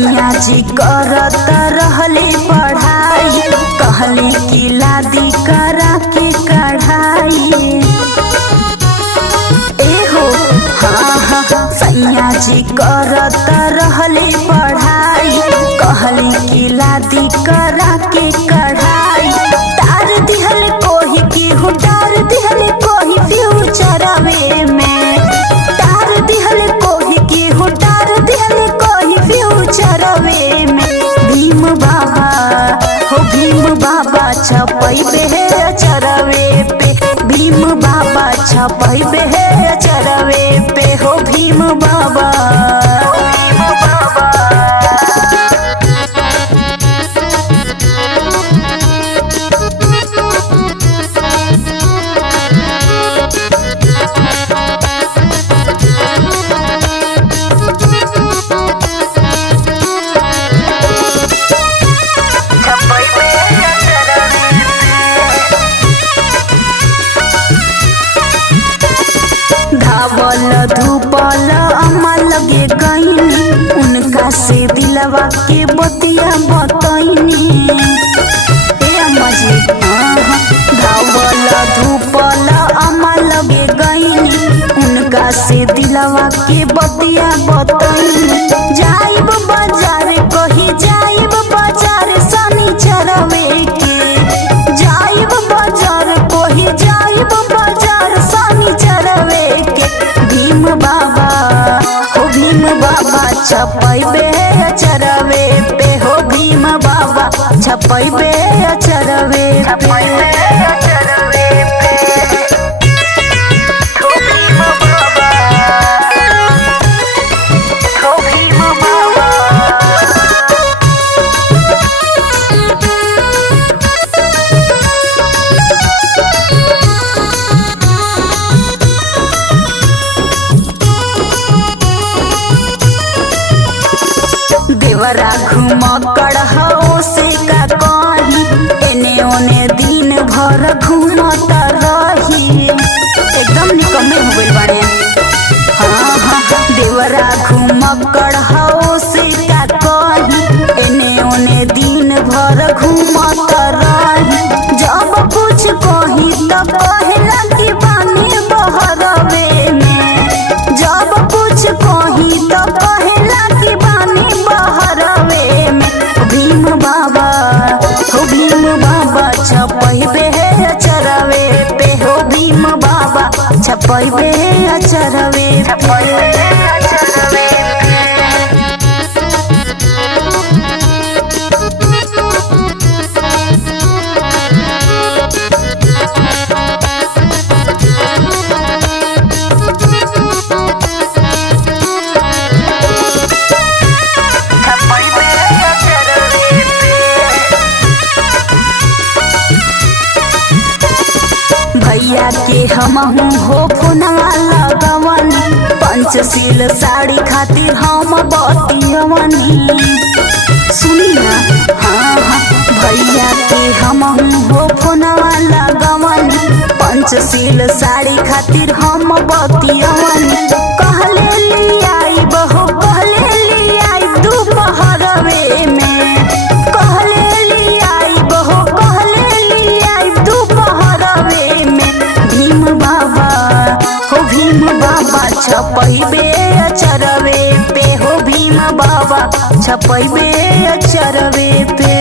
सैया जी करत रहले पढ़ाई, कहली कि लादी करा के कढ़ाई। एहो हाँ हाँ सैया जी करत रहले पढ़ाई, कहली कि लादी करा के कढ़ाई। तार दिहल कोही केहू तार दिहल कोही फ्यूचरवे में, तार दिहल कोही केहू तार दिहल कोही फ्यूचरवे में। भीम बाबा हो भीम बाबा छपैबे अचरवे पे, भीम बाबा छपैबे अचरवे पे हो भीम बाबा। धावल धूपल अम्मा लगे गईनी, उनका से दिलवा के बतिया बतैनी। ए अम्मा जी धावल धूपल अम्मा लगे गईनी, उनका से दिलवा के बतिया बतैनी। जाइब बाजार कही जाइब बाजार शनिचरवे के, जाइब बाजार कही जाइब बाजार शनिचरवे के। भीम बाबा हो भीम बाबा छपैबे अचरवे पे हो भीम बाबा छपैबे अचरवे पे। देवरा घुमक्कड़ हो से का कही, एने ओने दिन भर घूमत रही। एकदम निकम्मे हो गइल बाड़े। हाँ हाँ देवरा घुमक्कड़ हो से का कही, एने ओने दिन भर घूमत रही। जब कुछ कही तो कहेला कि बानी बहरवे में, जब कुछ कही तो कहेला कि बानी बहरवे में। भीम बाबा हो भीम बाबा छपैबे अचरवे पे हो भीम बाबा छपैबे अचरवे पे। भैया के हमहू हो फोनवा लगवनी, पंचशील साड़ी खातिर हम बतियवनी। सुनी ना हाँ हाँ भैया के हमहू हो फोनवा लगवनी, पंचशील साड़ी खातिर हम बतियवनी। कहले लियाई बहो कहले लियाई दोपहरवे में, कहले लियाई बहो कहले लियाई दोपहरवे में। भीम बाबा हो भीम बाबा छपैबे अचरवे पे हो भीम बाबा छपैबे अचरवे पे।